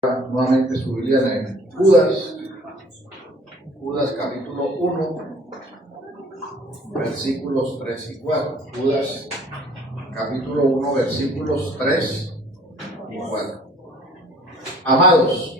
Nuevamente su Biblia en Judas capítulo 1, versículos 3 y 4. Judas capítulo 1, versículos 3 y 4. Amados,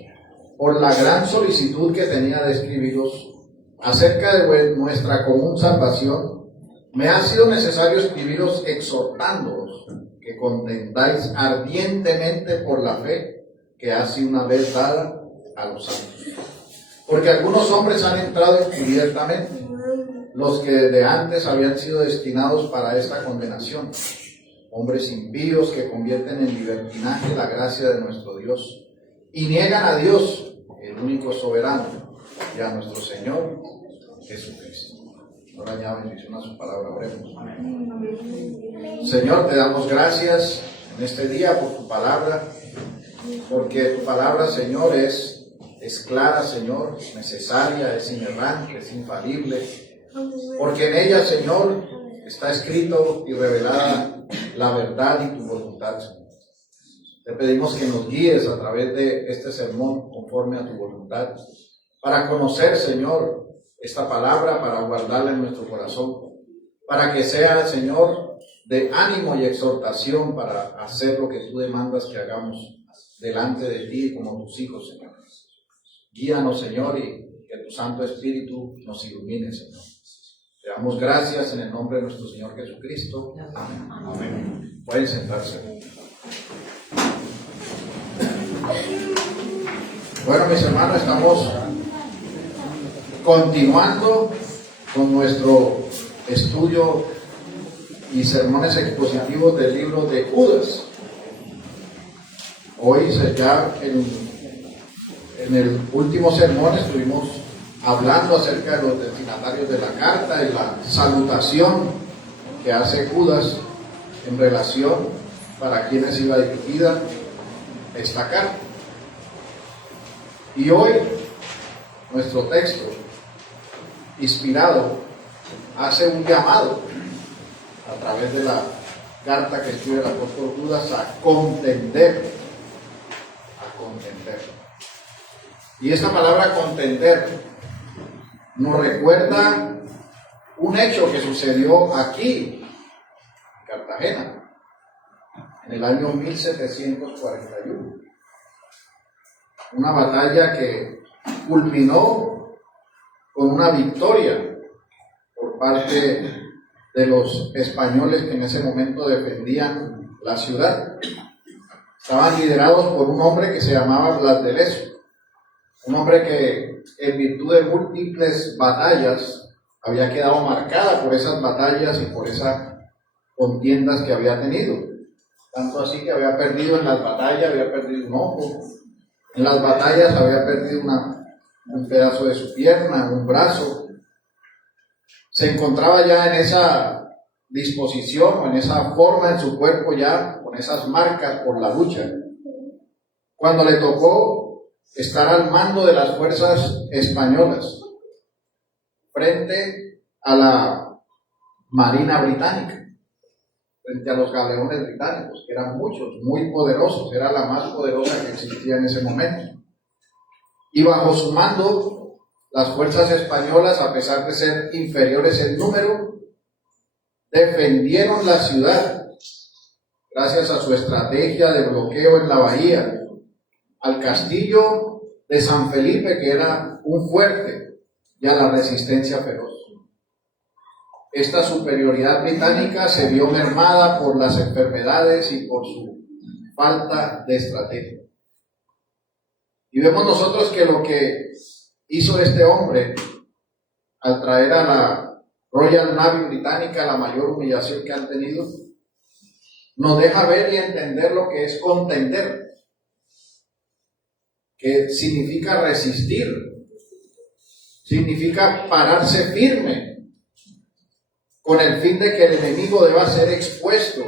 por la gran solicitud que tenía de escribiros acerca de nuestra común salvación, me ha sido necesario escribiros exhortándoos que contendáis ardientemente por la fe que ha sido una vez dada a los santos. Porque algunos hombres han entrado encubiertamente, los que desde antes habían sido destinados para esta condenación, hombres impíos que convierten en libertinaje la gracia de nuestro Dios, y niegan a Dios, el único soberano, y a nuestro Señor Jesucristo. Ahora ya bendición a su palabra, oremos. Señor, te damos gracias en este día por tu palabra, porque tu palabra, Señor, es clara, Señor, es necesaria, es inerrante, es infalible, porque en ella, Señor, está escrito y revelada la verdad y tu voluntad, Señor. Te pedimos que nos guíes a través de este sermón conforme a tu voluntad, para conocer, Señor, esta palabra, para guardarla en nuestro corazón, para que sea, Señor, de ánimo y exhortación para hacer lo que tú demandas que hagamos delante de ti como tus hijos, Señor. Guíanos, Señor, y que tu Santo Espíritu nos ilumine, Señor. Te damos gracias en el nombre de nuestro Señor Jesucristo. Amén. Amén. Pueden sentarse. Bueno, mis hermanos, estamos continuando con nuestro estudio y sermones expositivos del libro de Judas. Hoy ya en el último sermón estuvimos hablando acerca de los destinatarios de la carta y la salutación que hace Judas en relación para quienes iba dirigida esta carta. Y hoy nuestro texto inspirado hace un llamado a través de la carta que escribe el apóstol Judas a contender. Y esta palabra contender nos recuerda un hecho que sucedió aquí en Cartagena en el año 1741, una batalla que culminó con una victoria por parte de los españoles que en ese momento defendían la ciudad. Estaban liderados por un hombre que se llamaba Blas de Lezo, un hombre que en virtud de múltiples batallas había quedado marcada por esas batallas y por esas contiendas que había tenido. Tanto así que había perdido en las batallas, había perdido un ojo, en las batallas había perdido un pedazo de su pierna, un brazo. Se encontraba ya en esa disposición o en esa forma en su cuerpo ya, con esas marcas por la lucha, cuando le tocó estar al mando de las fuerzas españolas frente a la Marina británica, frente a los galeones británicos, que eran muchos, muy poderosos, era la más poderosa que existía en ese momento. Y bajo su mando, las fuerzas españolas, a pesar de ser inferiores en número, defendieron la ciudad gracias a su estrategia de bloqueo en la bahía, al castillo de San Felipe, que era un fuerte, y a la resistencia feroz. Esta superioridad británica se vio mermada por las enfermedades y por su falta de estrategia. Y vemos nosotros que lo que hizo este hombre al traer a la Royal Navy británica la mayor humillación que han tenido, nos deja ver y entender lo que es contender, que significa resistir, significa pararse firme, con el fin de que el enemigo deba ser expuesto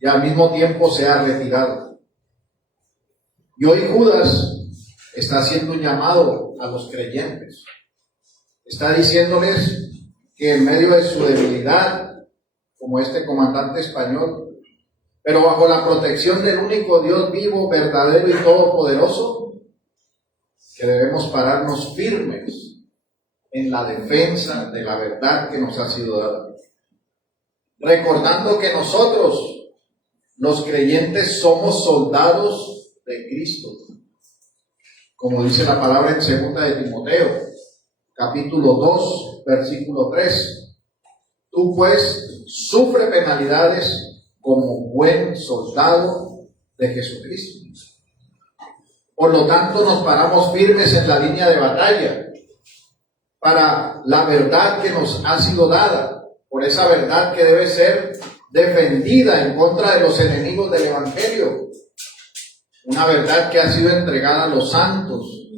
y al mismo tiempo sea retirado. Y hoy Judas está haciendo un llamado a los creyentes, está diciéndoles que en medio de su debilidad, como este comandante español, pero bajo la protección del único Dios vivo, verdadero y todopoderoso, que debemos pararnos firmes en la defensa de la verdad que nos ha sido dada. Recordando que nosotros, los creyentes, somos soldados de Cristo. Como dice la palabra en 2 de Timoteo, capítulo 2, versículo 3. Tú pues sufre penalidades como buen soldado de Jesucristo. Por lo tanto, nos paramos firmes en la línea de batalla para la verdad que nos ha sido dada, por esa verdad que debe ser defendida en contra de los enemigos del Evangelio. Una verdad que ha sido entregada a los santos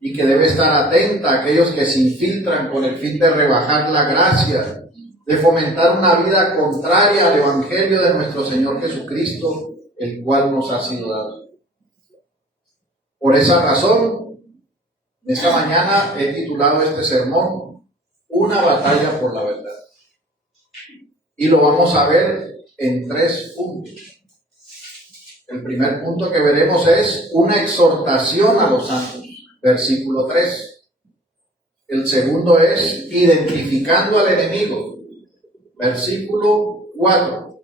y que debe estar atenta a aquellos que se infiltran con el fin de rebajar la gracia, de fomentar una vida contraria al Evangelio de nuestro Señor Jesucristo, el cual nos ha sido dado. Por esa razón, esta mañana he titulado este sermón, Una batalla por la verdad. Y lo vamos a ver en 3 puntos. El primer punto que veremos es una exhortación a los santos, versículo 3. El segundo es identificando al enemigo, versículo 4.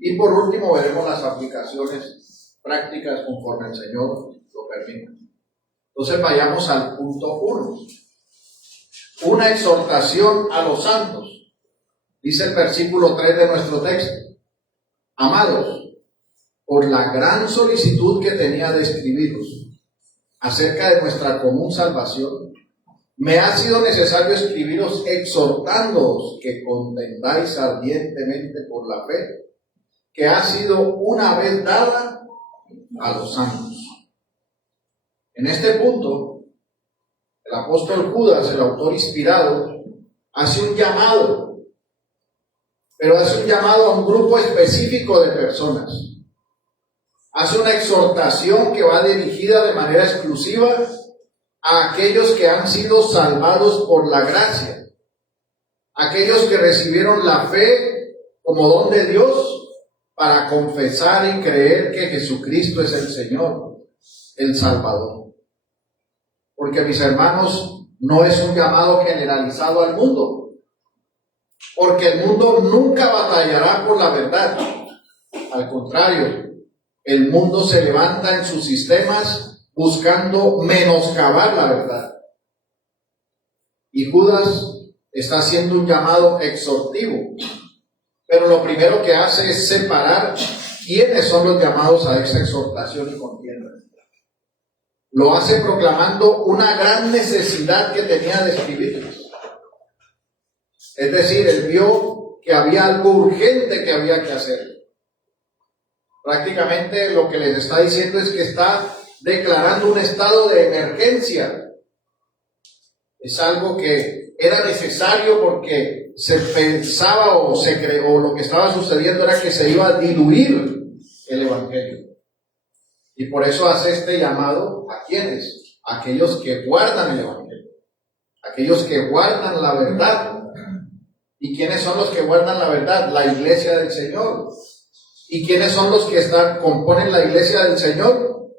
Y por último veremos las aplicaciones prácticas conforme el Señor lo permita. Entonces vayamos al punto 1. Una exhortación a los santos. Dice el versículo 3 de nuestro texto: Amados, por la gran solicitud que tenía de escribiros acerca de nuestra común salvación, me ha sido necesario escribiros exhortándoos que contendáis ardientemente por la fe que ha sido una vez dada a los santos. En este punto, el apóstol Judas, el autor inspirado, hace un llamado, pero hace un llamado a un grupo específico de personas. Hace una exhortación que va dirigida de manera exclusiva a aquellos que han sido salvados por la gracia, aquellos que recibieron la fe como don de Dios para confesar y creer que Jesucristo es el Señor, el Salvador. Porque, mis hermanos, no es un llamado generalizado al mundo, porque el mundo nunca batallará por la verdad. Al contrario, el mundo se levanta en sus sistemas buscando menoscabar la verdad. Y Judas está haciendo un llamado exhortivo, pero lo primero que hace es separar quiénes son los llamados a esa exhortación y contienda. Lo hace proclamando una gran necesidad que tenía de escribirles. Es decir, él vio que había algo urgente que había que hacer. Prácticamente lo que les está diciendo es que está declarando un estado de emergencia. Es algo que era necesario porque se pensaba o lo que estaba sucediendo era que se iba a diluir el Evangelio. Y por eso hace este llamado a ¿quiénes? A aquellos que guardan el Evangelio, aquellos que guardan la verdad. ¿Y quiénes son los que guardan la verdad? La iglesia del Señor. ¿Y quiénes son los que componen la iglesia del Señor?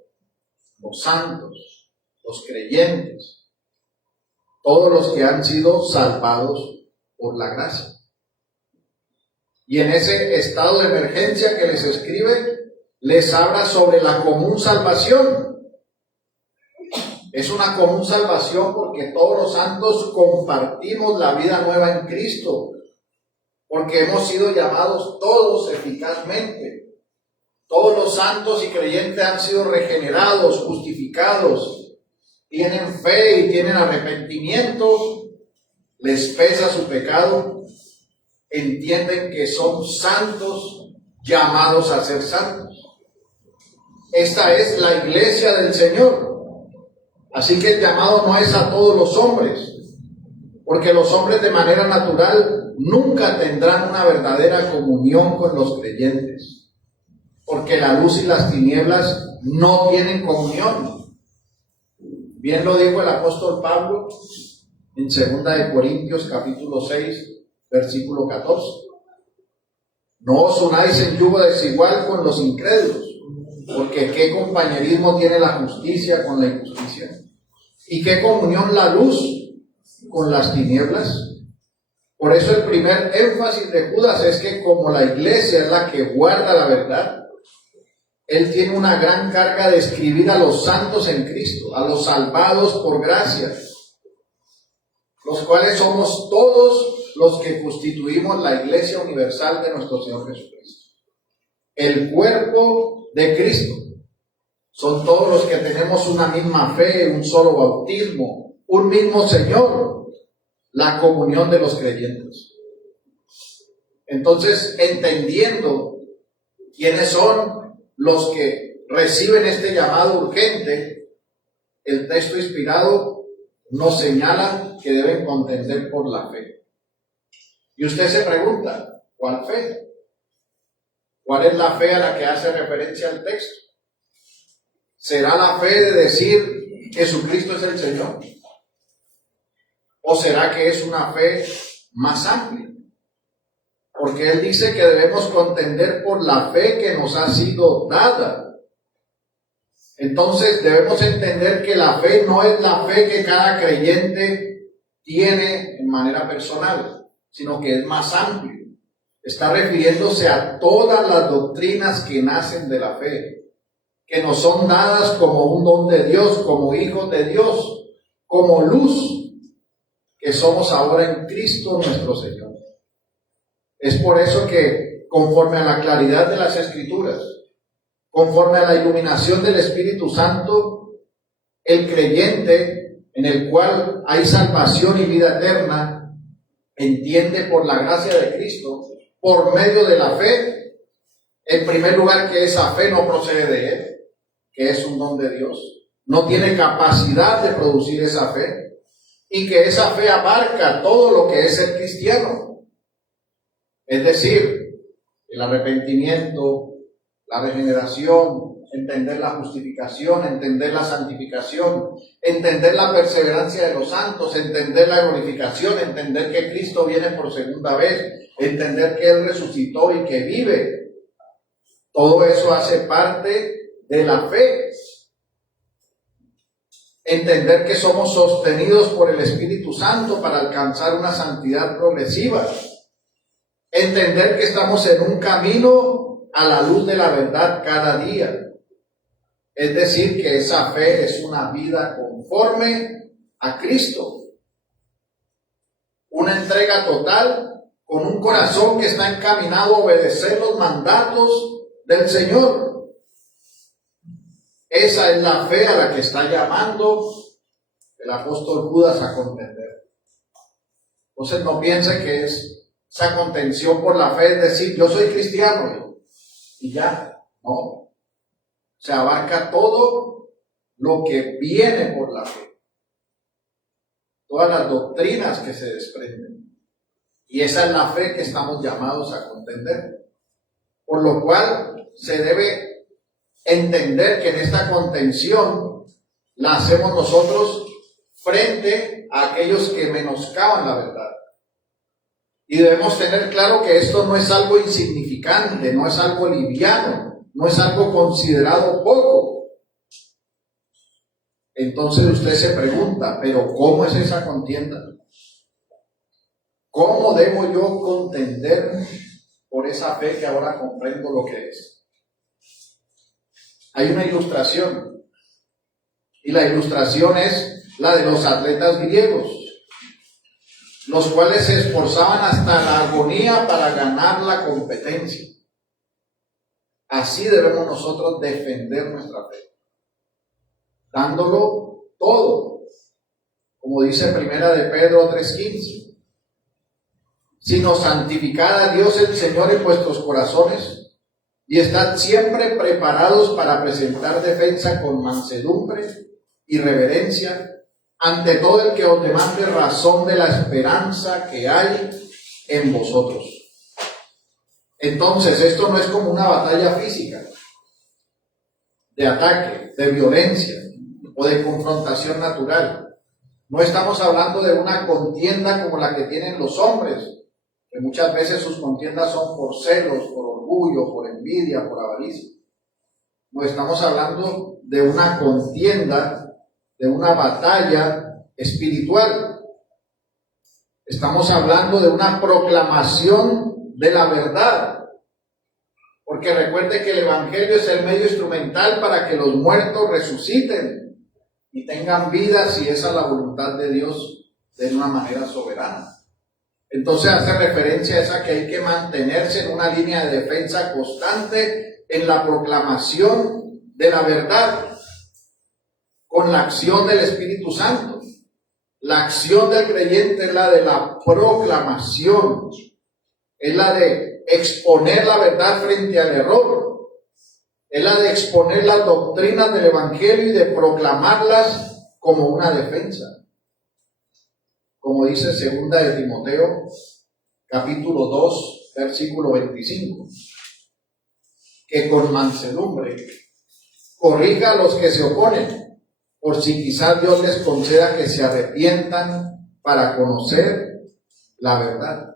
Los santos, los creyentes, todos los que han sido salvados por la gracia. Y en ese estado de emergencia que les escribe, les habla sobre la común salvación. Es una común salvación porque todos los santos compartimos la vida nueva en Cristo, porque hemos sido llamados todos eficazmente. Todos los santos y creyentes han sido regenerados, justificados, tienen fe y tienen arrepentimiento, les pesa su pecado, entienden que son santos, llamados a ser santos. Esta es la iglesia del Señor. Así que el llamado no es a todos los hombres, porque los hombres de manera natural nunca tendrán una verdadera comunión con los creyentes, porque la luz y las tinieblas no tienen comunión. Bien lo dijo el apóstol Pablo en 2 de Corintios capítulo 6, versículo 14. No os unáis en yugo desigual con los incrédulos, porque ¿qué compañerismo tiene la justicia con la injusticia? ¿Y qué comunión la luz con las tinieblas? Por eso el primer énfasis de Judas es que como la iglesia es la que guarda la verdad, él tiene una gran carga de escribir a los santos en Cristo, a los salvados por gracia, los cuales somos todos los que constituimos la iglesia universal de nuestro Señor Jesucristo. El cuerpo de Cristo. Son todos los que tenemos una misma fe, un solo bautismo, un mismo Señor, la comunión de los creyentes. Entonces, entendiendo quiénes son los que reciben este llamado urgente, el texto inspirado nos señala que deben contender por la fe. Y usted se pregunta, ¿cuál fe? ¿Cuál es la fe a la que hace referencia el texto? ¿Será la fe de decir Jesucristo es el Señor? ¿O será que es una fe más amplia? Porque Él dice que debemos contender por la fe que nos ha sido dada. Entonces debemos entender que la fe no es la fe que cada creyente tiene en manera personal, sino que es más amplio. Está refiriéndose a todas las doctrinas que nacen de la fe, que nos son dadas como un don de Dios, como hijos de Dios, como luz que somos ahora en Cristo nuestro Señor. Es por eso que, conforme a la claridad de las Escrituras, conforme a la iluminación del Espíritu Santo, el creyente, en el cual hay salvación y vida eterna, entiende por la gracia de Cristo, por medio de la fe, en primer lugar, que esa fe no procede de Él, que es un don de Dios, no tiene capacidad de producir esa fe, y que esa fe abarca todo lo que es ser cristiano. Es decir, el arrepentimiento, la regeneración, entender la justificación, entender la santificación, entender la perseverancia de los santos, entender la glorificación, entender que Cristo viene por segunda vez, entender que Él resucitó y que vive. Todo eso hace parte de la fe. Entender que somos sostenidos por el Espíritu Santo para alcanzar una santidad progresiva. Entender que estamos en un camino a la luz de la verdad cada día. Es decir, que esa fe es una vida conforme a Cristo. Una entrega total con un corazón que está encaminado a obedecer los mandatos del Señor. Esa es la fe a la que está llamando el apóstol Judas a contender. Entonces no piense que es esa contención por la fe, es decir, yo soy cristiano y ya, no. Se abarca todo lo que viene por la fe. Todas las doctrinas que se desprenden. Y esa es la fe que estamos llamados a contender. Por lo cual se debe entender que en esta contención la hacemos nosotros frente a aquellos que menoscaban la verdad. Y debemos tener claro que esto no es algo insignificante, no es algo liviano, no es algo considerado poco. Entonces usted se pregunta, ¿pero cómo es esa contienda? ¿Cómo debo yo contender por esa fe que ahora comprendo lo que es? Hay una ilustración, y la ilustración es la de los atletas griegos, los cuales se esforzaban hasta la agonía para ganar la competencia. Así debemos nosotros defender nuestra fe, dándolo todo, como dice Primera de Pedro 3:15. Sino santificad a Dios el Señor en vuestros corazones, y estad siempre preparados para presentar defensa con mansedumbre y reverencia ante todo el que os demande razón de la esperanza que hay en vosotros. Entonces, esto no es como una batalla física, de ataque, de violencia o de confrontación natural. No estamos hablando de una contienda como la que tienen los hombres, que muchas veces sus contiendas son por celos, por orgullo, por envidia, por avaricia. No estamos hablando de una contienda, de una batalla espiritual. Estamos hablando de una proclamación de la verdad. Porque recuerde que el Evangelio es el medio instrumental para que los muertos resuciten y tengan vida, si esa es la voluntad de Dios, de una manera soberana. Entonces hace referencia a esa que hay que mantenerse en una línea de defensa constante en la proclamación de la verdad, con la acción del Espíritu Santo. La acción del creyente es la de la proclamación, es la de exponer la verdad frente al error, es la de exponer las doctrinas del Evangelio y de proclamarlas como una defensa. Como dice 2 de Timoteo, capítulo 2, versículo 25, que con mansedumbre corrija a los que se oponen, por si quizás Dios les conceda que se arrepientan para conocer la verdad.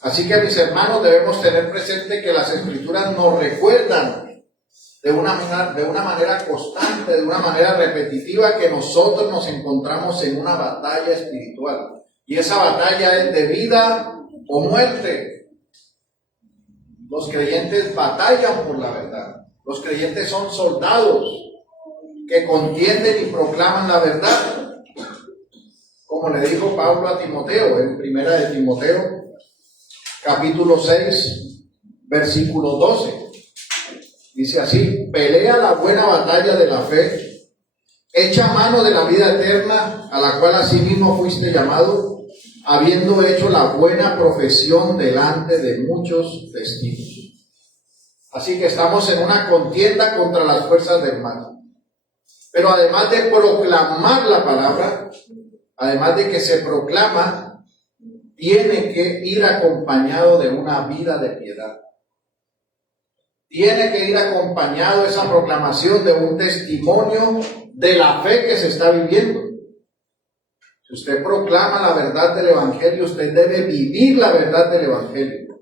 Así que, mis hermanos, debemos tener presente que las Escrituras nos recuerdan de una manera constante, de una manera repetitiva, que nosotros nos encontramos en una batalla espiritual. Y esa batalla es de vida o muerte. Los creyentes batallan por la verdad. Los creyentes son soldados que contienden y proclaman la verdad. Como le dijo Pablo a Timoteo en 1 de Timoteo, capítulo 6, versículo 12. Dice así: pelea la buena batalla de la fe, echa mano de la vida eterna, a la cual asimismo fuiste llamado, habiendo hecho la buena profesión delante de muchos testigos. Así que estamos en una contienda contra las fuerzas del mal. Pero además de proclamar la palabra, además de que se proclama, tiene que ir acompañado de una vida de piedad. Tiene que ir acompañado esa proclamación de un testimonio de la fe que se está viviendo. Si usted proclama la verdad del Evangelio, usted debe vivir la verdad del Evangelio.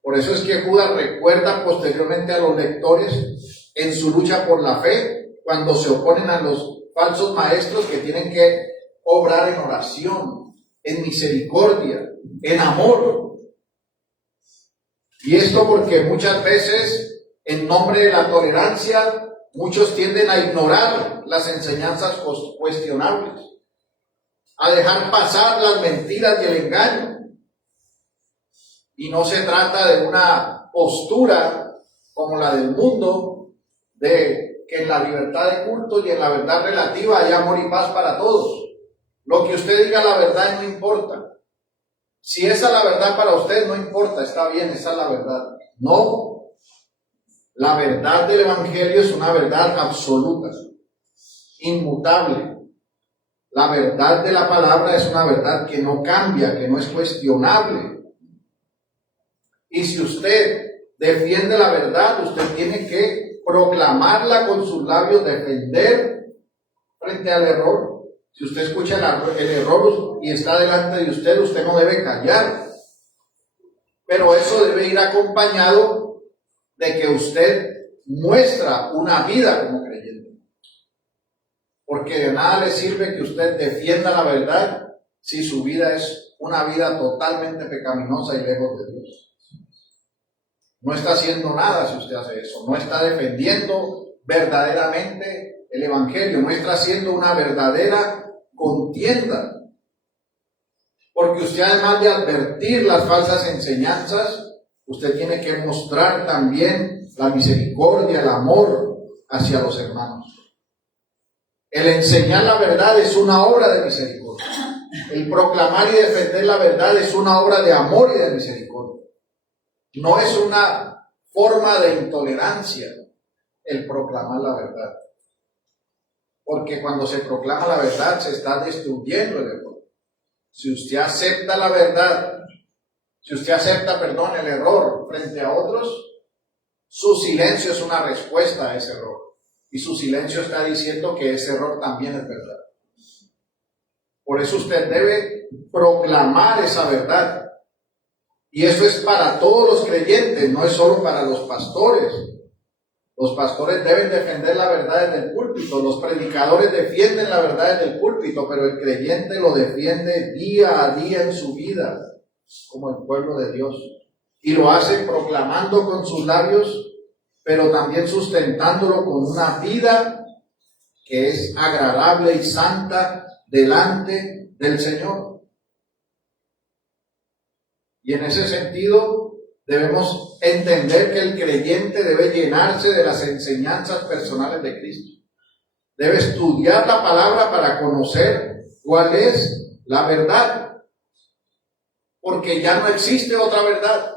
Por eso es que Judas recuerda posteriormente a los lectores en su lucha por la fe, cuando se oponen a los falsos maestros, que tienen que obrar en oración, en misericordia, en amor. Y esto porque muchas veces, en nombre de la tolerancia, muchos tienden a ignorar las enseñanzas cuestionables, a dejar pasar las mentiras y el engaño. Y no se trata de una postura como la del mundo, de que en la libertad de culto y en la verdad relativa hay amor y paz para todos. Lo que usted diga la verdad no importa. Si esa es la verdad para usted, no importa, está bien, esa es la verdad. No, la verdad del Evangelio es una verdad absoluta, inmutable. La verdad de la palabra es una verdad que no cambia, que no es cuestionable. Y si usted defiende la verdad, usted tiene que proclamarla con sus labios, defender frente al error. Si usted escucha el error y está delante de usted, usted no debe callar. Pero eso debe ir acompañado de que usted muestra una vida como creyente. Porque de nada le sirve que usted defienda la verdad si su vida es una vida totalmente pecaminosa y lejos de Dios. No está haciendo nada si usted hace eso. No está defendiendo verdaderamente el Evangelio. No está haciendo una verdadera contienda. Porque usted, además de advertir las falsas enseñanzas, usted tiene que mostrar también la misericordia, el amor hacia los hermanos. El enseñar la verdad es una obra de misericordia. El proclamar y defender la verdad es una obra de amor y de misericordia. No es una forma de intolerancia el proclamar la verdad. Porque cuando se proclama la verdad se está destruyendo el error. Si usted acepta la verdad, el error frente a otros, su silencio es una respuesta a ese error. Y su silencio está diciendo que ese error también es verdad. Por eso usted debe proclamar esa verdad. Y eso es para todos los creyentes, no es solo para los pastores. Los pastores deben defender la verdad desde el púlpito, los predicadores defienden la verdad desde el púlpito, pero el creyente lo defiende día a día en su vida, como el pueblo de Dios. Y lo hace proclamando con sus labios, pero también sustentándolo con una vida que es agradable y santa delante del Señor. Y en ese sentido debemos entender que el creyente debe llenarse de las enseñanzas personales de Cristo. Debe estudiar la palabra para conocer cuál es la verdad, porque ya no existe otra verdad.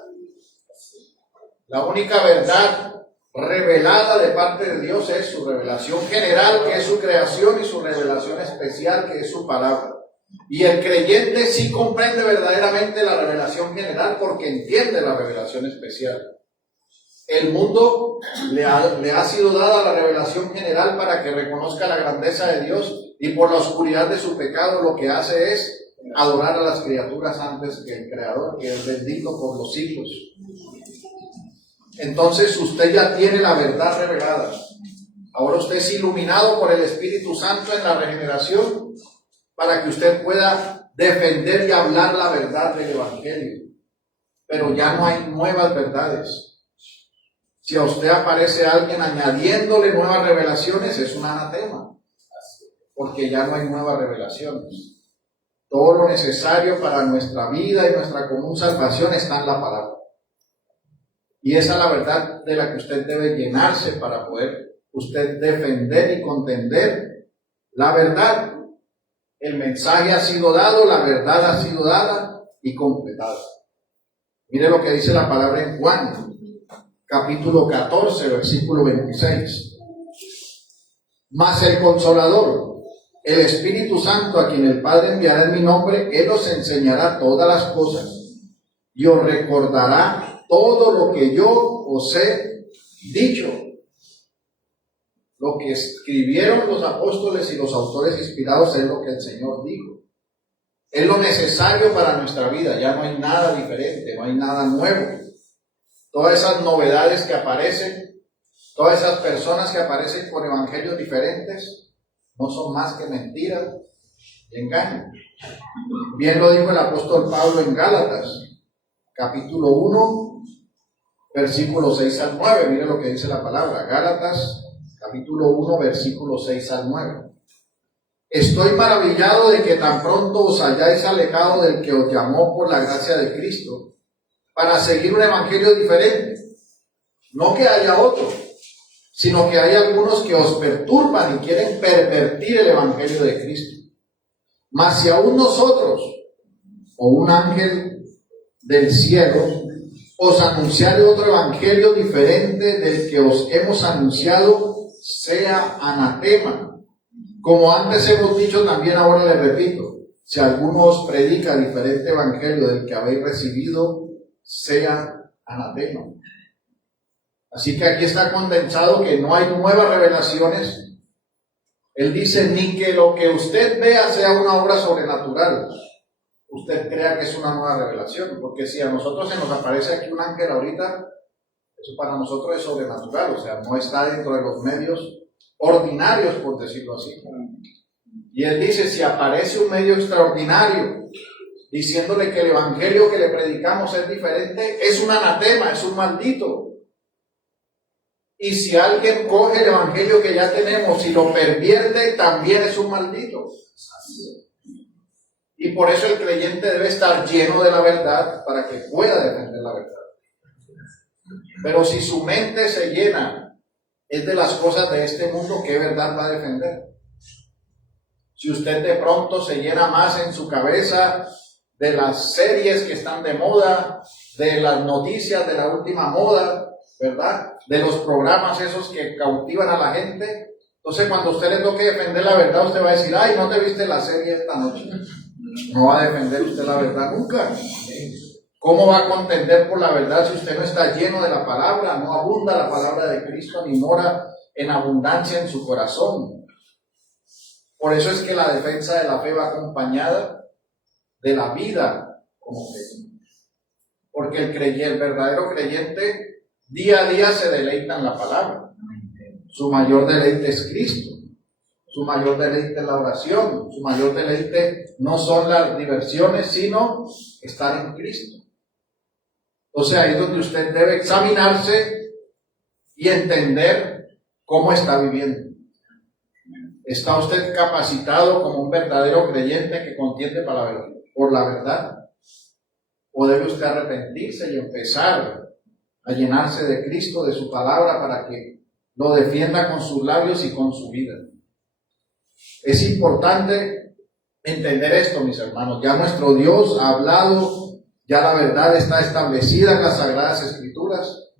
La única verdad revelada de parte de Dios es su revelación general, que es su creación, y su revelación especial, que es su palabra. Y el creyente sí comprende verdaderamente la revelación general porque entiende la revelación especial. El mundo le ha sido dada la revelación general para que reconozca la grandeza de Dios, y por la oscuridad de su pecado lo que hace es adorar a las criaturas antes que el Creador, que es bendito por los siglos. Entonces usted ya tiene la verdad revelada. Ahora usted es iluminado por el Espíritu Santo en la regeneración para que usted pueda defender y hablar la verdad del Evangelio. Pero ya no hay nuevas verdades. Si a usted aparece alguien añadiéndole nuevas revelaciones, es un anatema, porque ya no hay nuevas revelaciones. Todo lo necesario para nuestra vida y nuestra común salvación está en la palabra. Y esa es la verdad de la que usted debe llenarse para poder usted defender y contender la verdad. El mensaje ha sido dado, la verdad ha sido dada y completada. Mire lo que dice la palabra en Juan, capítulo 14, versículo 26. Mas el Consolador, el Espíritu Santo, a quien el Padre enviará en mi nombre, Él os enseñará todas las cosas y os recordará todo lo que yo os he dicho. Lo que escribieron los apóstoles y los autores inspirados es lo que el Señor dijo. Es lo necesario para nuestra vida, ya no hay nada diferente, no hay nada nuevo. Todas esas novedades que aparecen, todas esas personas que aparecen con evangelios diferentes, no son más que mentiras y engaños. Bien lo dijo el apóstol Pablo en Gálatas, capítulo 1, versículos 6 al 9. Mire lo que dice la palabra. Gálatas, capítulo 1, versículos 6 al 9. Estoy maravillado de que tan pronto os hayáis alejado del que os llamó por la gracia de Cristo para seguir un evangelio diferente. No que haya otro, sino que hay algunos que os perturban y quieren pervertir el evangelio de Cristo. Mas si aún nosotros, o un ángel del cielo, os anunciare otro evangelio diferente del que os hemos anunciado, sea anatema. Como antes hemos dicho, también ahora le repito, si alguno os predica diferente evangelio del que habéis recibido, sea anatema. Así que aquí está condensado que no hay nuevas revelaciones. Él dice, ni que lo que usted vea sea una obra sobrenatural, usted crea que es una nueva revelación, porque si a nosotros se nos aparece aquí un ángel ahorita, eso para nosotros es sobrenatural, o sea, no está dentro de los medios ordinarios, por decirlo así. Y él dice, si aparece un medio extraordinario, diciéndole que el evangelio que le predicamos es diferente, es un anatema, es un maldito. Y si alguien coge el evangelio que ya tenemos y lo pervierte, también es un maldito. Y por eso el creyente debe estar lleno de la verdad para que pueda defender la verdad. Pero si su mente se llena es de las cosas de este mundo, ¿qué verdad va a defender? Si usted de pronto se llena más en su cabeza de las series que están de moda, de las noticias de la última moda, ¿verdad? De los programas esos que cautivan a la gente, entonces cuando a usted le toque defender la verdad, usted va a decir, ay, ¿no te viste la serie esta noche? No va a defender usted la verdad nunca. ¿Cómo va a contender por la verdad si usted no está lleno de la palabra, no abunda la palabra de Cristo, ni mora en abundancia en su corazón? Por eso es que la defensa de la fe va acompañada de la vida como creyente. Porque el verdadero creyente, día a día se deleita en la palabra. Su mayor deleite es Cristo. Su mayor deleite es la oración. Su mayor deleite no son las diversiones, sino estar en Cristo. Entonces ahí es donde usted debe examinarse y entender cómo está viviendo. ¿Está usted capacitado como un verdadero creyente que contiende por la verdad? ¿O debe usted arrepentirse y empezar a llenarse de Cristo, de su palabra, para que lo defienda con sus labios y con su vida? Es importante entender esto, mis hermanos. Ya nuestro Dios ha hablado, ya la verdad está establecida en las Sagradas Escrituras.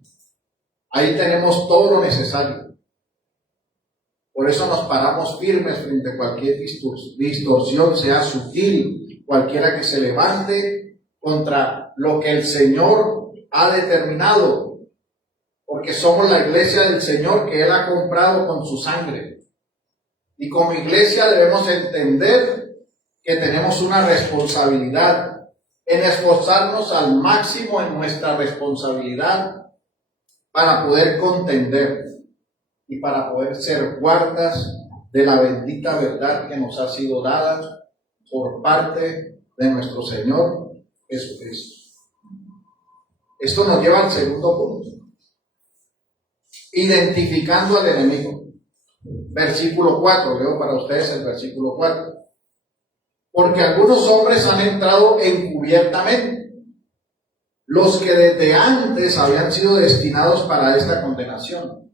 Ahí tenemos todo lo necesario. Por eso nos paramos firmes frente a cualquier distorsión, sea sutil, cualquiera que se levante contra lo que el Señor ha determinado, porque somos la iglesia del Señor que Él ha comprado con su sangre. Y como iglesia debemos entender que tenemos una responsabilidad en esforzarnos al máximo en nuestra responsabilidad para poder contender y para poder ser guardas de la bendita verdad que nos ha sido dada por parte de nuestro Señor Jesucristo. Esto nos lleva al segundo punto. Identificando al enemigo. Versículo 4, leo para ustedes el versículo 4. Porque algunos hombres han entrado encubiertamente, los que desde antes habían sido destinados para esta condenación.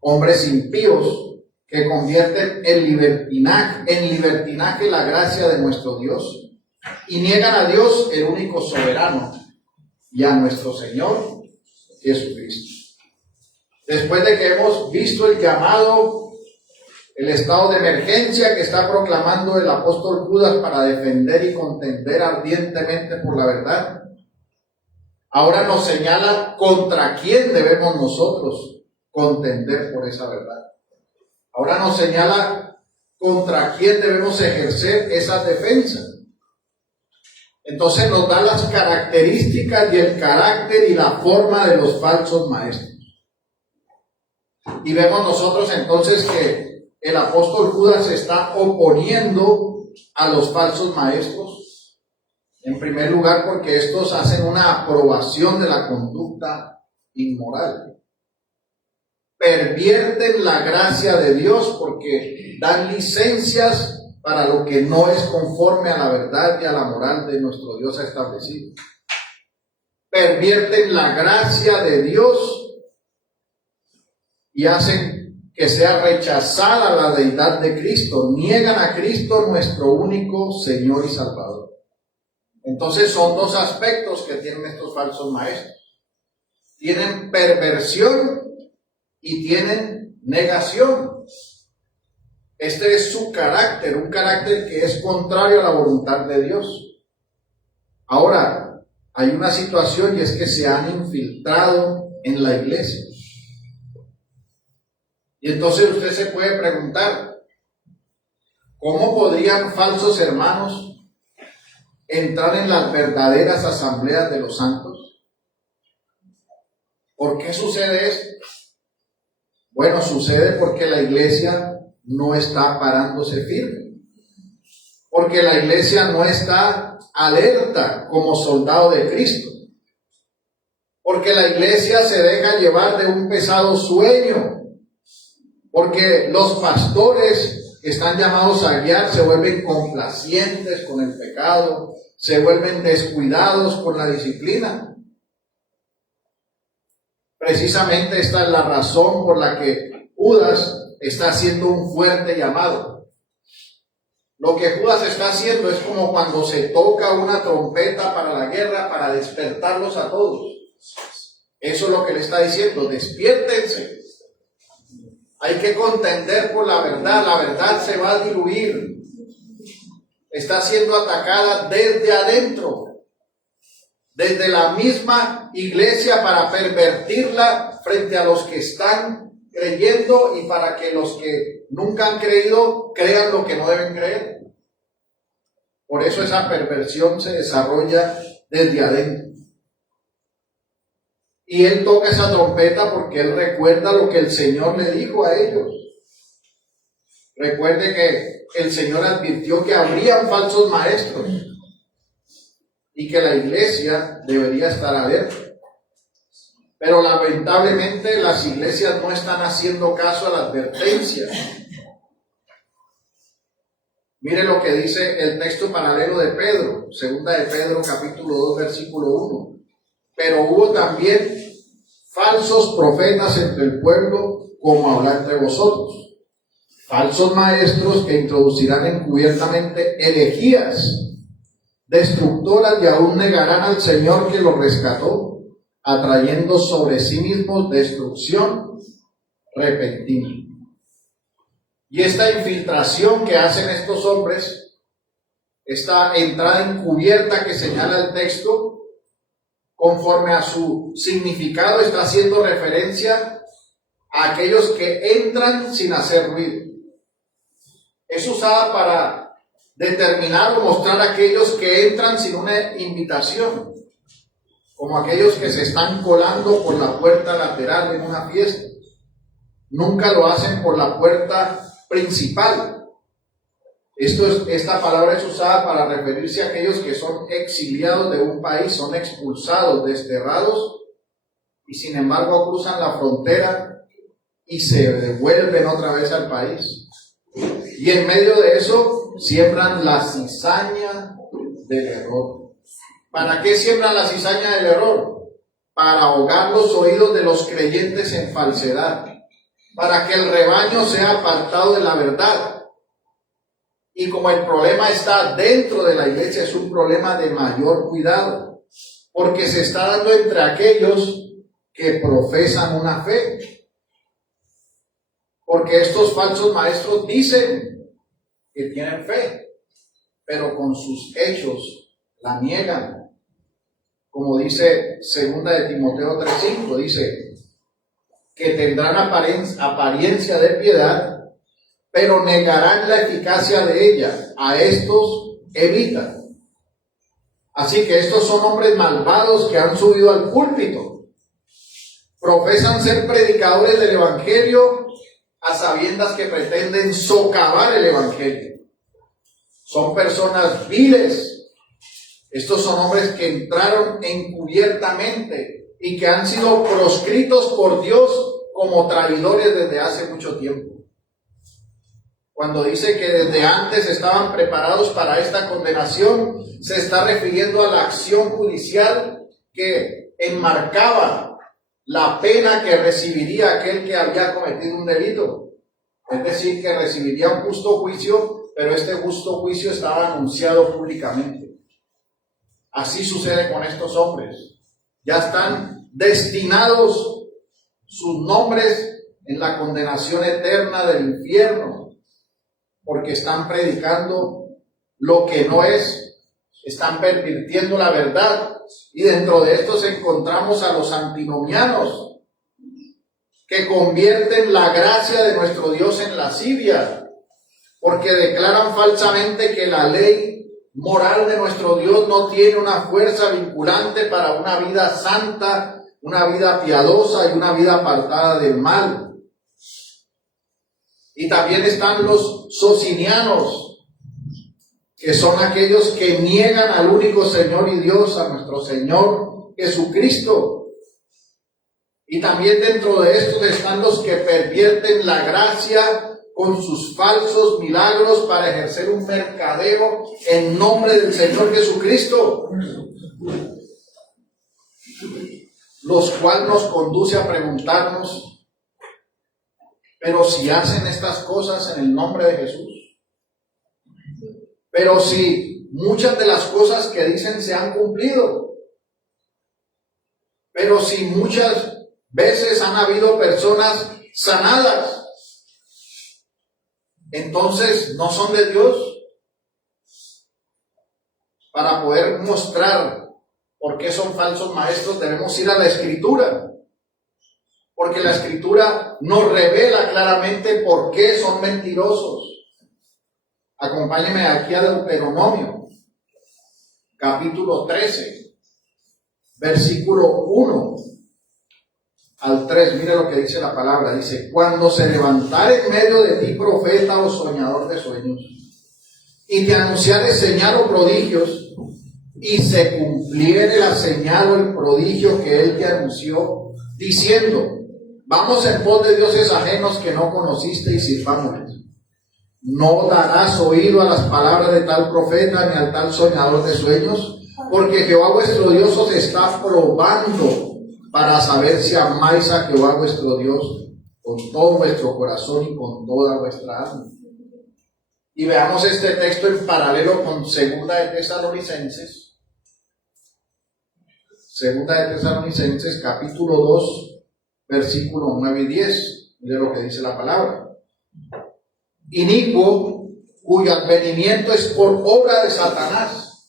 Hombres impíos que convierten en libertinaje la gracia de nuestro Dios y niegan a Dios, el único soberano, y a nuestro Señor Jesucristo. Después de que hemos visto el llamado, el estado de emergencia que está proclamando el apóstol Judas para defender y contender ardientemente por la verdad, ahora nos señala contra quién debemos nosotros contender por esa verdad. Ahora nos señala contra quién debemos ejercer esa defensa. Entonces nos da las características y el carácter y la forma de los falsos maestros. Y vemos nosotros entonces que el apóstol Judas se está oponiendo a los falsos maestros. En primer lugar, porque estos hacen una aprobación de la conducta inmoral. Pervierten la gracia de Dios porque dan licencias para lo que no es conforme a la verdad y a la moral de nuestro Dios ha establecido. Pervierten la gracia de Dios y hacen que sea rechazada la deidad de Cristo. Niegan a Cristo, nuestro único Señor y Salvador. Entonces son dos aspectos que tienen estos falsos maestros. Tienen perversión y tienen negación. Este es su carácter, un carácter que es contrario a la voluntad de Dios. Ahora, hay una situación y es que se han infiltrado en la iglesia. Y entonces usted se puede preguntar, ¿cómo podrían falsos hermanos entrar en las verdaderas asambleas de los santos? ¿Por qué sucede esto? Bueno, sucede porque la iglesia no está parándose firme. Porque la iglesia no está alerta como soldado de Cristo. Porque la iglesia se deja llevar de un pesado sueño. Porque los pastores que están llamados a guiar se vuelven complacientes con el pecado, se vuelven descuidados con la disciplina. Precisamente esta es la razón por la que Judas está haciendo un fuerte llamado. Lo que Judas está haciendo es como cuando se toca una trompeta para la guerra para despertarlos a todos. Eso es lo que le está diciendo, despiértense. Hay que contender por la verdad se va a diluir. Está siendo atacada desde adentro. Desde la misma iglesia para pervertirla frente a los que están creyendo y para que los que nunca han creído crean lo que no deben creer. Por eso esa perversión se desarrolla desde adentro. Y él toca esa trompeta porque él recuerda lo que el Señor le dijo a ellos. Recuerde que el Señor advirtió que habrían falsos maestros y que la iglesia debería estar alerta. Pero lamentablemente las iglesias no están haciendo caso a la advertencia. Mire lo que dice el texto paralelo de Pedro, segunda de Pedro capítulo 2 versículo 1. Pero hubo también falsos profetas entre el pueblo, como habrá entre vosotros. Falsos maestros que introducirán encubiertamente herejías destructoras y aún negarán al Señor que los rescató, atrayendo sobre sí mismos destrucción repentina. Y esta infiltración que hacen estos hombres, esta entrada encubierta que señala el texto, conforme a su significado, está haciendo referencia a aquellos que entran sin hacer ruido. Es usada para determinar o mostrar a aquellos que entran sin una invitación, como aquellos que se están colando por la puerta lateral en una fiesta. Nunca lo hacen por la puerta principal. Esta palabra es usada para referirse a aquellos que son exiliados de un país, son expulsados, desterrados, y sin embargo cruzan la frontera y se devuelven otra vez al país. Y en medio de eso siembran la cizaña del error. ¿Para qué siembran la cizaña del error? Para ahogar los oídos de los creyentes en falsedad, para que el rebaño sea apartado de la verdad. Y como el problema está dentro de la iglesia, es un problema de mayor cuidado, porque se está dando entre aquellos que profesan una fe. Porque estos falsos maestros dicen que tienen fe, pero con sus hechos la niegan. Como dice 2 de Timoteo 3:5, dice que tendrán apariencia de piedad, pero negarán la eficacia de ella. A estos evita. Así que estos son hombres malvados que han subido al púlpito. Profesan ser predicadores del evangelio a sabiendas que pretenden socavar el evangelio. Son personas viles. Estos son hombres que entraron encubiertamente y que han sido proscritos por Dios como traidores desde hace mucho tiempo. Cuando dice que desde antes estaban preparados para esta condenación, se está refiriendo a la acción judicial que enmarcaba la pena que recibiría aquel que había cometido un delito. Es decir, que recibiría un justo juicio, pero este justo juicio estaba anunciado públicamente. Así sucede con estos hombres. Ya están destinados sus nombres en la condenación eterna del infierno, porque están predicando lo que no es, están pervirtiendo la verdad. Y dentro de estos encontramos a los antinomianos, que convierten la gracia de nuestro Dios en lascivia, porque declaran falsamente que la ley moral de nuestro Dios no tiene una fuerza vinculante para una vida santa, una vida piadosa y una vida apartada del mal. Y también están los socinianos, que son aquellos que niegan al único Señor y Dios, a nuestro Señor Jesucristo. Y también dentro de estos están los que pervierten la gracia con sus falsos milagros para ejercer un mercadeo en nombre del Señor Jesucristo, los cuales nos conduce a preguntarnos: pero si hacen estas cosas en el nombre de Jesús, pero si muchas de las cosas que dicen se han cumplido, pero si muchas veces han habido personas sanadas, entonces no son de Dios. Para poder mostrar por qué son falsos maestros, debemos ir a la Escritura, porque la Escritura nos revela claramente por qué son mentirosos. Acompáñenme aquí a Deuteronomio, capítulo 13, versículo 1 al 3. Mire lo que dice la palabra. Dice: cuando se levantare en medio de ti profeta o soñador de sueños, y te anunciare señal o prodigios, y se cumpliere la señal o el prodigio que él te anunció, diciendo: vamos en pos de dioses ajenos que no conociste y sirvámosles. No darás oído a las palabras de tal profeta ni al tal soñador de sueños, porque Jehová vuestro Dios os está probando para saber si amáis a Jehová vuestro Dios con todo vuestro corazón y con toda vuestra alma. Y veamos este texto en paralelo con Segunda de Tesalonicenses. Segunda de Tesalonicenses, capítulo 2, versículos 9 y 10. Mire lo que dice la palabra. Inicuo, cuyo advenimiento es por obra de Satanás,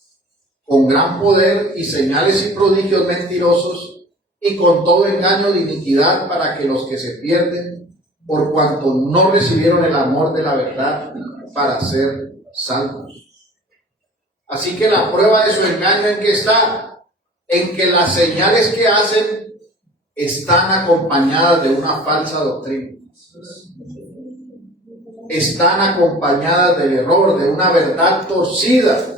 con gran poder y señales y prodigios mentirosos, y con todo engaño de iniquidad, para que los que se pierden, por cuanto no recibieron el amor de la verdad, para ser salvos. Así que la prueba de su engaño, ¿en qué está? En que las señales que hacen están acompañadas de una falsa doctrina. Están acompañadas del error, de una verdad torcida.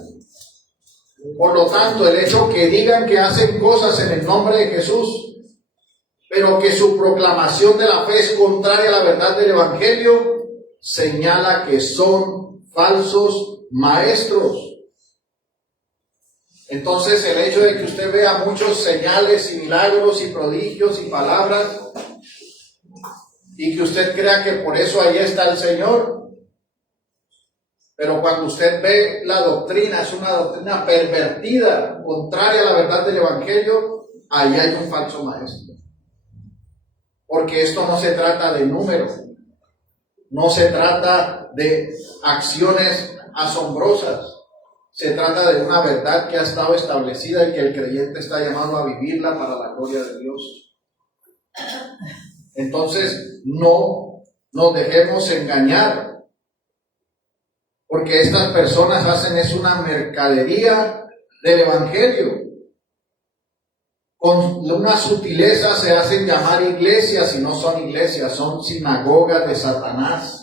Por lo tanto, el hecho que digan que hacen cosas en el nombre de Jesús, pero que su proclamación de la fe es contraria a la verdad del Evangelio, señala que son falsos maestros. Entonces, el hecho de que usted vea muchos señales y milagros y prodigios y palabras, y que usted crea que por eso ahí está el Señor, pero cuando usted ve la doctrina, es una doctrina pervertida, contraria a la verdad del Evangelio, ahí hay un falso maestro. Porque esto no se trata de números, no se trata de acciones asombrosas, se trata de una verdad que ha estado establecida y que el creyente está llamado a vivirla para la gloria de Dios. Entonces, no nos dejemos engañar, porque estas personas hacen es una mercadería del Evangelio. Con una sutileza se hacen llamar iglesias y no son iglesias, son sinagogas de Satanás,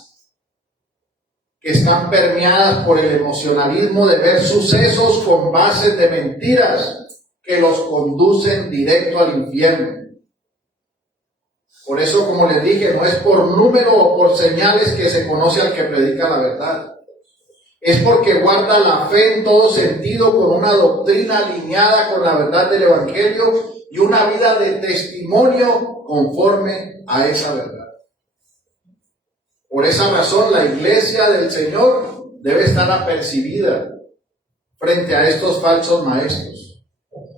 que están permeadas por el emocionalismo de ver sucesos con bases de mentiras que los conducen directo al infierno. Por eso, como les dije, no es por número o por señales que se conoce al que predica la verdad. Es porque guarda la fe en todo sentido, con una doctrina alineada con la verdad del Evangelio y una vida de testimonio conforme a esa verdad. Por esa razón, la iglesia del Señor debe estar apercibida frente a estos falsos maestros,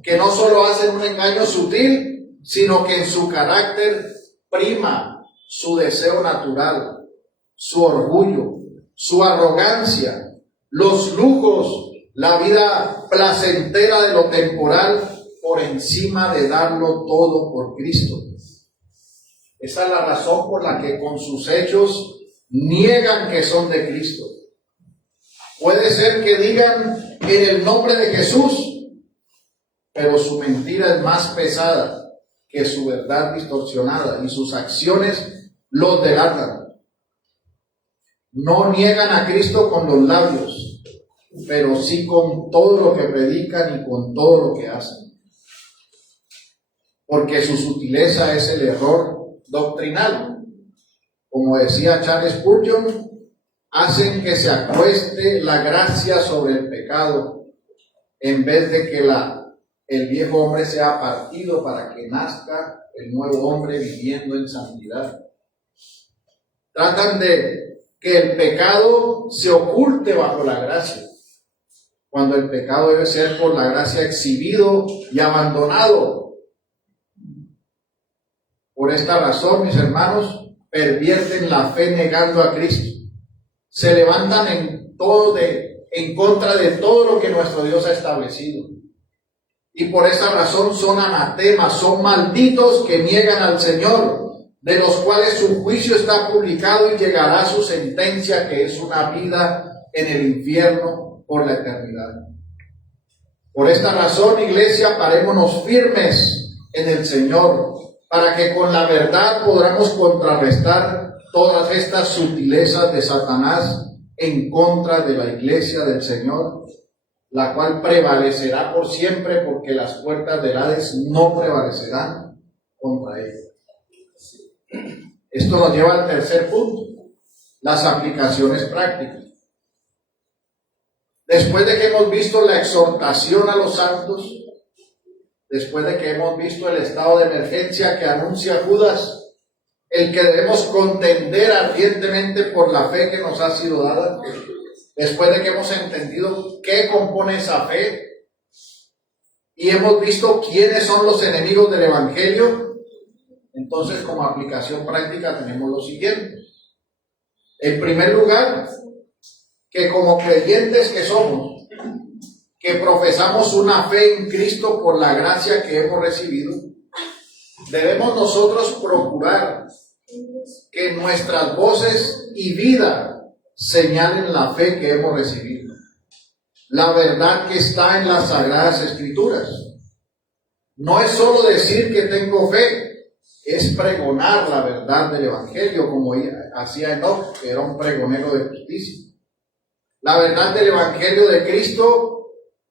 que no solo hacen un engaño sutil, sino que en su carácter prima su deseo natural, su orgullo, su arrogancia, los lujos, la vida placentera de lo temporal, por encima de darlo todo por Cristo. Esa es la razón por la que con sus hechos niegan que son de Cristo. Puede ser que digan en el nombre de Jesús, pero su mentira es más pesada que su verdad distorsionada, y sus acciones los delatan. No niegan a Cristo con los labios, pero sí con todo lo que predican y con todo lo que hacen. Porque su sutileza es el error doctrinal. Como decía Charles Spurgeon, hacen que se acueste la gracia sobre el pecado, en vez de que el viejo hombre sea partido para que nazca el nuevo hombre viviendo en santidad. Tratan de que el pecado se oculte bajo la gracia, cuando el pecado debe ser por la gracia exhibido y abandonado. Por esta razón, mis hermanos, pervierten la fe negando a Cristo. Se levantan en contra de todo lo que nuestro Dios ha establecido. Y por esta razón son anatemas, son malditos que niegan al Señor, de los cuales su juicio está publicado y llegará su sentencia, que es una vida en el infierno por la eternidad. Por esta razón, iglesia, parémonos firmes en el Señor, para que con la verdad podamos contrarrestar todas estas sutilezas de Satanás en contra de la iglesia del Señor, la cual prevalecerá por siempre, porque las puertas del Hades no prevalecerán contra ella. Esto nos lleva al tercer punto, las aplicaciones prácticas. Después de que hemos visto la exhortación a los santos, después de que hemos visto el estado de emergencia que anuncia Judas, el que debemos contender ardientemente por la fe que nos ha sido dada, después de que hemos entendido qué compone esa fe y hemos visto quiénes son los enemigos del Evangelio, entonces como aplicación práctica tenemos lo siguiente. En primer lugar, que como creyentes que somos, que profesamos una fe en Cristo por la gracia que hemos recibido, debemos nosotros procurar que nuestras voces y vida señalen la fe que hemos recibido, la verdad que está en las Sagradas Escrituras. No es solo decir que tengo fe, es pregonar la verdad del Evangelio, como hacía Enoc, que era un pregonero de justicia. La verdad del Evangelio de Cristo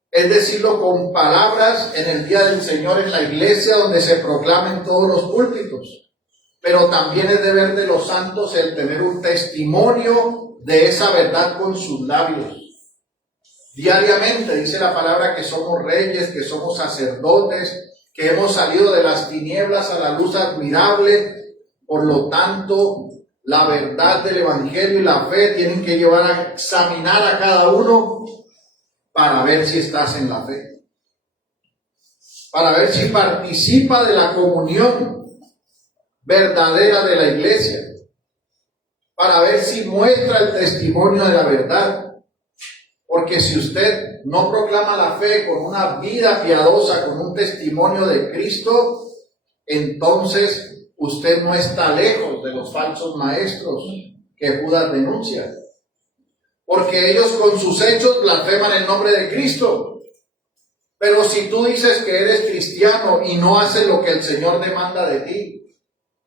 es decirlo con palabras en el día del Señor en la iglesia, donde se proclamen todos los púlpitos. Pero también es deber de los santos el tener un testimonio de esa verdad con sus labios. Diariamente dice la palabra que somos reyes, que somos sacerdotes, que hemos salido de las tinieblas a la luz admirable. Por lo tanto, la verdad del Evangelio y la fe tienen que llevar a examinar a cada uno para ver si estás en la fe, para ver si participa de la comunión verdadera de la iglesia, para ver si muestra el testimonio de la verdad. Porque si usted no proclama la fe con una vida piadosa, con un testimonio de Cristo, entonces usted no está lejos de los falsos maestros que Judas denuncia. Porque ellos con sus hechos blasfeman el nombre de Cristo. Pero si tú dices que eres cristiano y no haces lo que el Señor demanda de ti,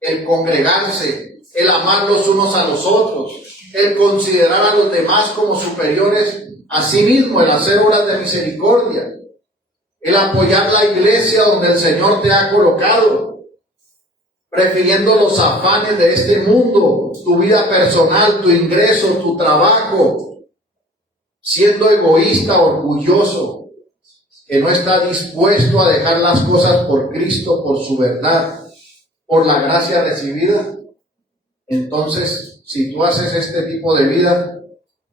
el congregarse, el amar los unos a los otros, el considerar a los demás como superiores a sí mismo, el hacer obras de misericordia, el apoyar la iglesia donde el Señor te ha colocado, prefiriendo los afanes de este mundo, tu vida personal, tu ingreso, tu trabajo, siendo egoísta, orgulloso, que no está dispuesto a dejar las cosas por Cristo, por su verdad, por la gracia recibida, entonces si tú haces este tipo de vida,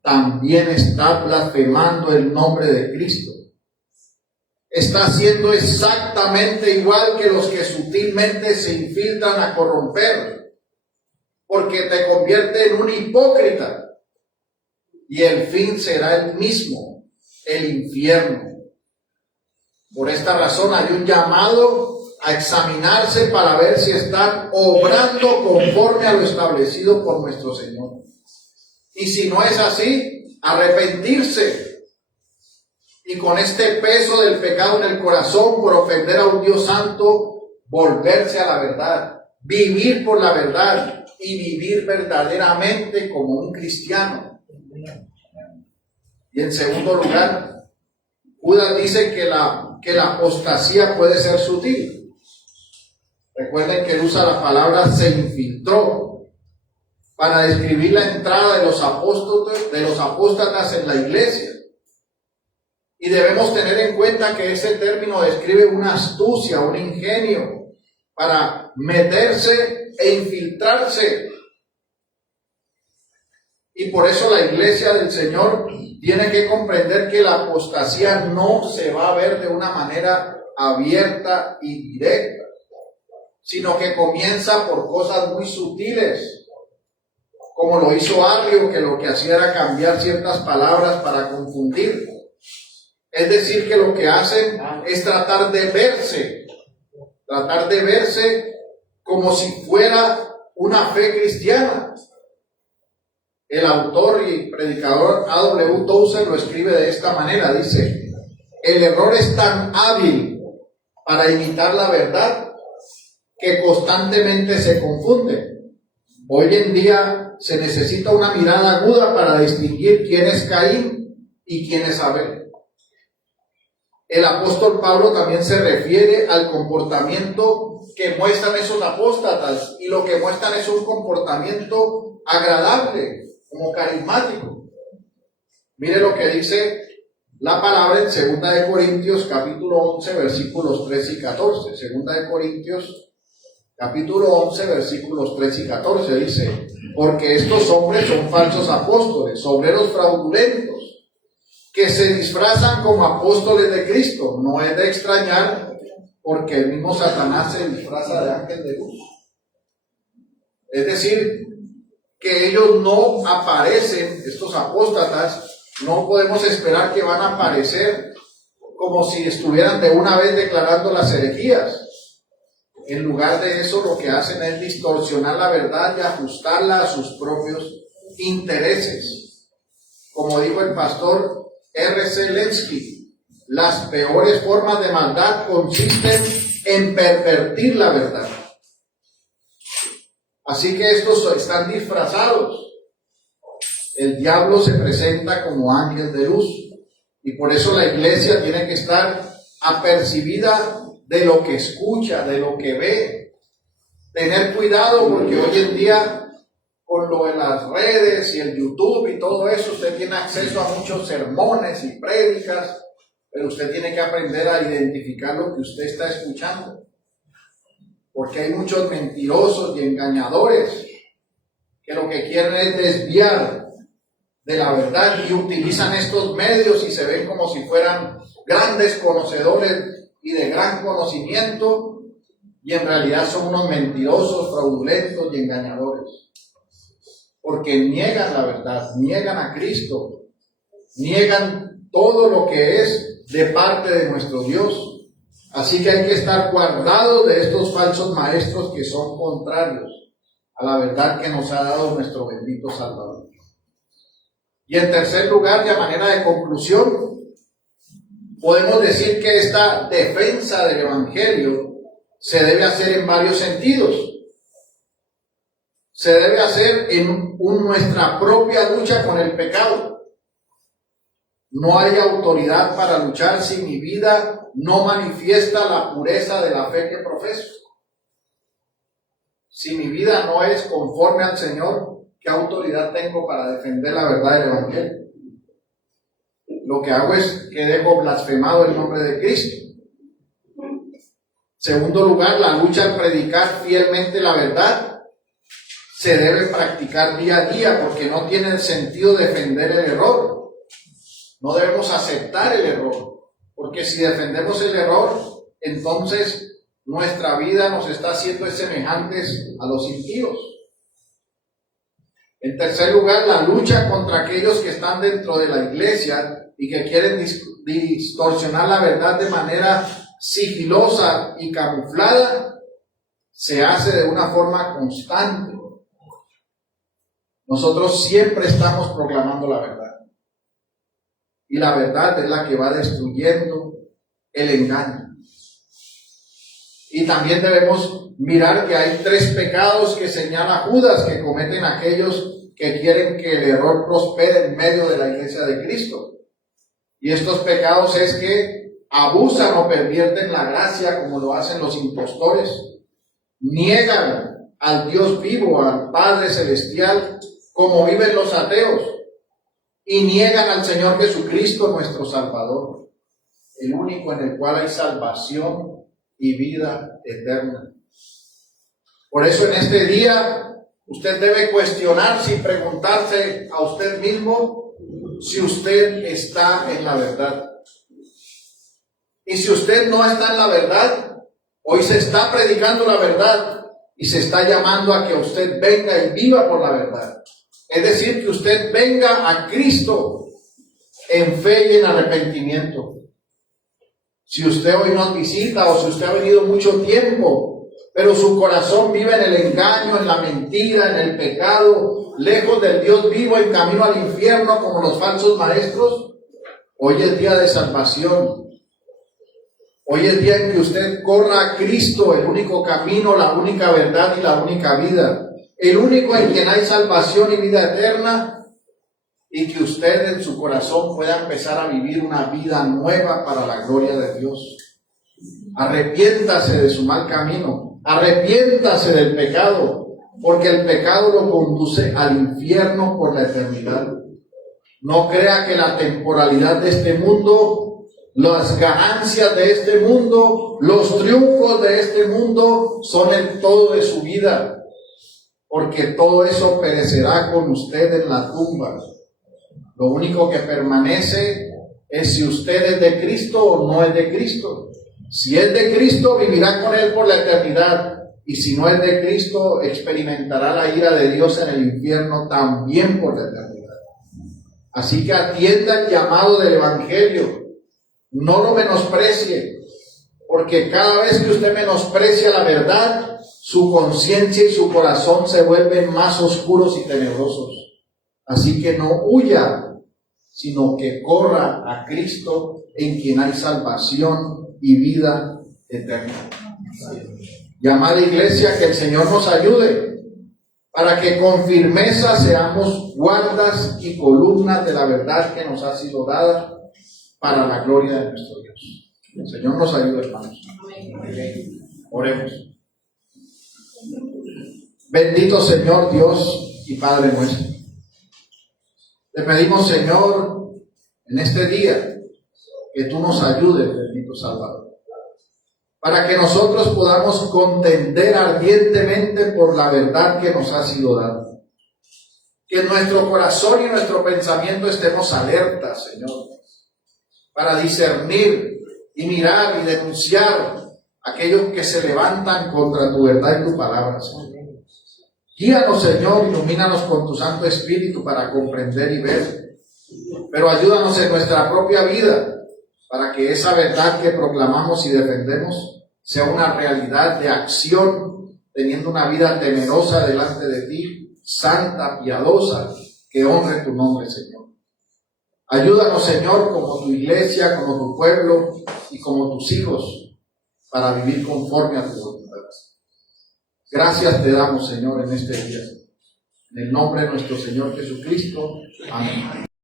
también está blasfemando el nombre de Cristo. Está haciendo exactamente igual que los que sutilmente se infiltran a corromper, porque te convierte en un hipócrita y el fin será el mismo, el infierno. Por esta razón hay un llamado a examinarse para ver si están obrando conforme a lo establecido por nuestro Señor. Y si no es así, arrepentirse. Y con este peso del pecado en el corazón por ofender a un Dios santo, volverse a la verdad, vivir por la verdad y vivir verdaderamente como un cristiano. Y en segundo lugar, Judas dice que la apostasía puede ser sutil. Recuerden que él usa la palabra se infiltró para describir la entrada de los apóstatas en la iglesia. Y debemos tener en cuenta que ese término describe una astucia, un ingenio para meterse e infiltrarse. Y por eso la iglesia del Señor tiene que comprender que la apostasía no se va a ver de una manera abierta y directa, sino que comienza por cosas muy sutiles, como lo hizo Arrio, que lo que hacía era cambiar ciertas palabras para confundir. Es decir, que lo que hacen es tratar de verse como si fuera una fe cristiana. El autor y predicador A.W. Tozer lo escribe de esta manera, dice: el error es tan hábil para imitar la verdad que constantemente se confunde. Hoy en día se necesita una mirada aguda para distinguir quién es Caín y quién es Abel. El apóstol Pablo también se refiere al comportamiento que muestran esos apóstatas, y lo que muestran es un comportamiento agradable, como carismático. Mire lo que dice la palabra en 2 de Corintios capítulo 11 versículos 13 y 14. 2 de Corintios capítulo 11 versículos 13 y 14 dice: porque estos hombres son falsos apóstoles, obreros fraudulentos, que se disfrazan como apóstoles de Cristo. No es de extrañar, porque el mismo Satanás se disfraza de ángel de luz. Es decir, que ellos no aparecen, estos apóstatas, no podemos esperar que van a aparecer como si estuvieran de una vez declarando las herejías. En lugar de eso, lo que hacen es distorsionar la verdad y ajustarla a sus propios intereses. Como dijo el pastor R.C. Lenski, las peores formas de maldad consisten en pervertir la verdad. Así que estos están disfrazados. El diablo se presenta como ángel de luz, y por eso la iglesia tiene que estar apercibida de lo que escucha, de lo que ve. Tener cuidado, porque hoy en día, con lo de las redes y el YouTube y todo eso, usted tiene acceso a muchos sermones y prédicas, pero usted tiene que aprender a identificar lo que usted está escuchando. Porque hay muchos mentirosos y engañadores que lo que quieren es desviar de la verdad, y utilizan estos medios y se ven como si fueran grandes conocedores y de gran conocimiento, y en realidad son unos mentirosos, fraudulentos y engañadores, porque niegan la verdad, niegan a Cristo, niegan todo lo que es de parte de nuestro Dios. Así que hay que estar guardados de estos falsos maestros que son contrarios a la verdad que nos ha dado nuestro bendito Salvador. Y en tercer lugar, de manera de conclusión, podemos decir que esta defensa del Evangelio se debe hacer en varios sentidos. Se debe hacer en nuestra propia lucha con el pecado. No hay autoridad para luchar si mi vida no manifiesta la pureza de la fe que profeso. Si mi vida no es conforme al Señor, ¿qué autoridad tengo para defender la verdad del Evangelio? Lo que hago es que dejo blasfemado el nombre de Cristo. Segundo lugar, la lucha al predicar fielmente la verdad se debe practicar día a día, porque no tiene sentido defender el error. No debemos aceptar el error, porque si defendemos el error, entonces nuestra vida nos está haciendo semejantes a los impíos. En tercer lugar, la lucha contra aquellos que están dentro de la iglesia y que quieren distorsionar la verdad de manera sigilosa y camuflada, se hace de una forma constante. Nosotros siempre estamos proclamando la verdad. Y la verdad es la que va destruyendo el engaño. Y también debemos mirar que hay tres pecados que señala Judas que cometen aquellos que quieren que el error prospere en medio de la iglesia de Cristo. Y estos pecados es que abusan o pervierten la gracia, como lo hacen los impostores, niegan al Dios vivo, al Padre Celestial, como viven los ateos, y niegan al Señor Jesucristo, nuestro Salvador, el único en el cual hay salvación y vida eterna. Por eso en este día usted debe cuestionarse y preguntarse a usted mismo si usted está en la verdad. Y si usted no está en la verdad, hoy se está predicando la verdad y se está llamando a que usted venga y viva por la verdad. Es decir, que usted venga a Cristo en fe y en arrepentimiento. Si usted hoy nos visita o si usted ha venido mucho tiempo pero su corazón vive en el engaño, en la mentira, en el pecado, lejos del Dios vivo, en camino al infierno como los falsos maestros. Hoy es día de salvación. Hoy es día en que usted corra a Cristo, el único camino, la única verdad y la única vida. El único en quien hay salvación y vida eterna, y que usted en su corazón pueda empezar a vivir una vida nueva para la gloria de Dios. Arrepiéntase de su mal camino, arrepiéntase del pecado, porque el pecado lo conduce al infierno por la eternidad. No crea que la temporalidad de este mundo, las ganancias de este mundo, los triunfos de este mundo son el todo de su vida, porque todo eso perecerá con usted en la tumba. Lo único que permanece es si usted es de Cristo o no es de Cristo. Si es de Cristo, vivirá con Él por la eternidad. Y si no es de Cristo, experimentará la ira de Dios en el infierno también por la eternidad. Así que atienda el llamado del Evangelio. No lo menosprecie, porque cada vez que usted menosprecia la verdad, su conciencia y su corazón se vuelven más oscuros y tenebrosos. Así que no huya, sino que corra a Cristo, en quien hay salvación y vida eterna. Y amada iglesia, que el Señor nos ayude para que con firmeza seamos guardas y columnas de la verdad que nos ha sido dada para la gloria de nuestro Dios. El Señor nos ayude, hermanos. Oremos. Bendito Señor Dios y Padre nuestro. Te pedimos, Señor, en este día, que tú nos ayudes, bendito Salvador, para que nosotros podamos contender ardientemente por la verdad que nos ha sido dada. Que en nuestro corazón y nuestro pensamiento estemos alertas, Señor, para discernir y mirar y denunciar a aquellos que se levantan contra tu verdad y tu palabra, Señor. Guíanos, Señor, ilumínanos con tu Santo Espíritu para comprender y ver, pero ayúdanos en nuestra propia vida para que esa verdad que proclamamos y defendemos sea una realidad de acción, teniendo una vida temerosa delante de ti, santa, piadosa, que honre tu nombre, Señor. Ayúdanos, Señor, como tu iglesia, como tu pueblo y como tus hijos, para vivir conforme a tu voluntad. Gracias te damos, Señor, en este día. En el nombre de nuestro Señor Jesucristo. Amén.